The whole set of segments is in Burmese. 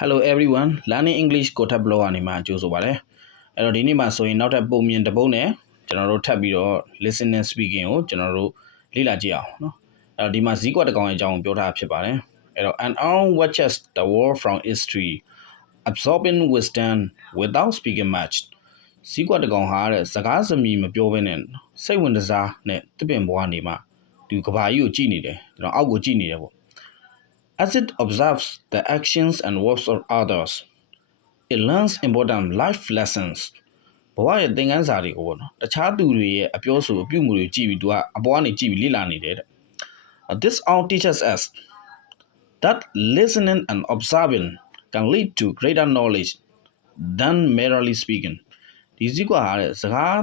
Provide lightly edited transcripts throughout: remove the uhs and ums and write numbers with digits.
Hello everyone learning English ကိုထပ်ဘလော့အနေမှာကြိုးဆိုပါရစေ။အဲ့တော့ဒီနေ့မှာဆိုရင်နောက်ထပ်ပုံမြင်တစ်ပုဒ်နဲ့ကျွန်တော်တို့ထပ်ပြီးတော့ listening speaking ကိုကျွန်တော်တို့လေ့လာကြည့်အောင်နော်။အဲ့တော့ဒီမှာဇီးကွက်တစ်ကောင်ရဲ့အကြောင်းကိုပြောထားဖြစ်ပါတယ်။အဲ့တော့ an arm watches the world from history absorbing wisdom without speaking much ဇီးကွက်တစ်ကောင်ဟာတဲ့စကားစမြည်မပြောဘဲနဲ့စိတ်ဝင်စားနဲ့တစ်ပင်ဘွားနေမှာဒီကဘာကြီးကိုကြည့်နေတယ်ကျွန်တော်အောက်ကိုကြည့်နေတယ်ပေါ့ As it observes the actions and works of others, it learns important life lessons. ဘဝရဲ့သင်ခန်းစာတွေကိုပေါ့နော်တခြားသူတွေရဲ့အပြောဆိုအပြုမှုတွေကြည့်ပြီးသူကအပေါ်ကနေကြည့်ပြီးလေ့လာနေတယ်တဲ့ This all teaches us that listening and observing can lead to greater knowledge than merely speaking. ဒီစည်းကွာဟာတဲ့စကား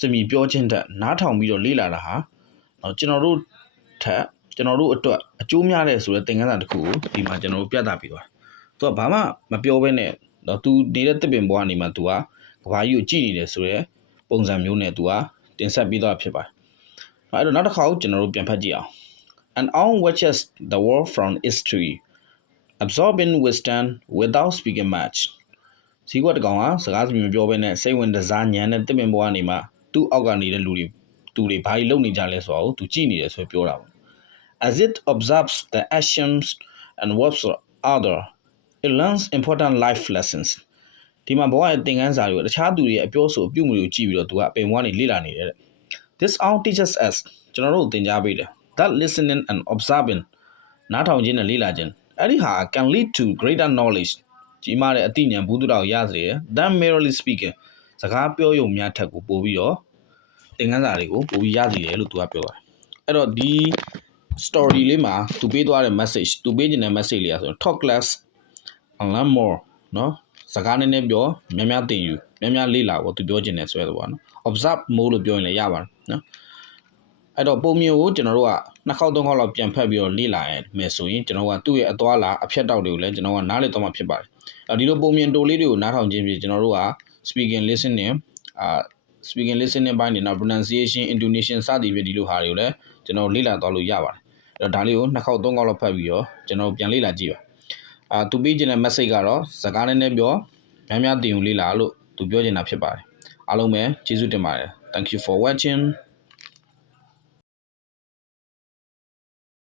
စမြည်ပြောခြင်းတဲ့နားထောင်ပြီးတော့လေ့လာတာဟာကျွန်တော်တို့အတွက်အကျိုးများတဲ့ဆိုတဲ့သင်ခန်းစာတစ်ခုကိုဒီမှာကျွန်တော်တို့ပြသပေးသွား။သူကဘာမှမပြောဘဲနဲ့သူနေတဲ့တစ်ပင်ဘွားနေမှာသူကကဘာကြီးကိုကြည့်နေတယ်ဆိုတဲ့ပုံစံမျိုးနဲ့သူကတင်ဆက်ပြီးသွားဖြစ်ပါတယ်။အဲ့တော့နောက်တစ်ခါကျွန်တော်တို့ပြန်ဖတ်ကြည့်အောင်။ An arm watches the world from history, absorbing wisdom without speaking much. ဇီးကွက်တစ်ကောင်ကစကားစမြည်မပြောဘဲနဲ့စိတ်ဝင်စားညံတဲ့တစ်ပင်ဘွားနေမှာသူ့အောက်ကနေတဲ့သူတွေဘာကြီးလုပ်နေကြလဲဆိုတာကိုသူကြည့်နေတယ်ဆိုပြောတာပေါ့As it observes the actions and works of others, it learns important life lessons. ဒီမှာဘဝရဲ့သင်ခန်းစာတွေကိုတခြားသူတွေရဲ့အပြောဆိုအပြုမှုတွေကိုကြည့်ပြီးတော့သူကအပင်ဘွားနေလေ့လာနေတယ်တဲ့ This all teaches us ကျွန်တော်တို့သင်ကြားပေးတယ် that listening and observing နားထောင်ခြင်းနဲ့လေ့လာခြင်းအဲ့ဒီဟာ can lead to greater knowledge ကြီးမားတဲ့အသိဉာဏ်ဘုဒ္ဓတော်ကိုရစေတယ် than merely speaking စကားပြောရုံများထက်ကိုပို့ပြီးတော့သင်ခန်းစာတွေကိုပို့ပြီးရစေတယ်လို့သူကပြောပါတယ်အဲ့တော့ဒီ story လေးမှာသူပေးသွားတဲ့ message သူပေးခြင်းတဲ့ message လေးอ่ะဆိုတော့ talk less and learn more เนาะစကားနည်းနည်းပြောများများသင်ယူများများလေ့လာဖို့သူပြောခြင်းတယ်ဆိုရတဲ့ပေါ့နော် observe more လို့ပြောရင်လည်းရပါတယ်เนาะအဲ့တော့ပုံမြင်ကိုကျွန်တော်တို့ကနှစ်ခေါက်သုံးခေါက်လောက်ပြန်ဖက်ပြီးတော့လေ့လာရမယ်ဆိုရင်ကျွန်တော်ကသူ့ရဲ့အသွားလာအဖြတ်တောက်တွေကိုလည်းကျွန်တော်ကနားလည်သွားမှာဖြစ်ပါတယ်အဲ့ဒီလိုပုံမြင်တိုလေးတွေကိုနားထောင်ခြင်းဖြင့်ကျွန်တော်တို့က speaking listening listening ပိုင်းနဲ့နောက် pronunciation intonation စသည်ဖြင့်ဒီလိုဟာတွေကိုလည်းကျွန်တော်လေ့လာသွားလို့ရပါတယ်အဲ့တော့ဒါလေးကိုနှစ်ခေါက်သုံးခေါက်လောက်ဖတ်ပြီးတော့ကျွန်တော်ပြန်လေ့လာကြည့်ပါသူပေးခြင်းတဲ့ message ကတော့စကားနည်းနည်းပြောများများသင်ယူလေ့လာလို့သူပြောချင်တာဖြစ်ပါတယ်အားလုံးပဲကျေးဇူးတင်ပါတယ် Thank you for watching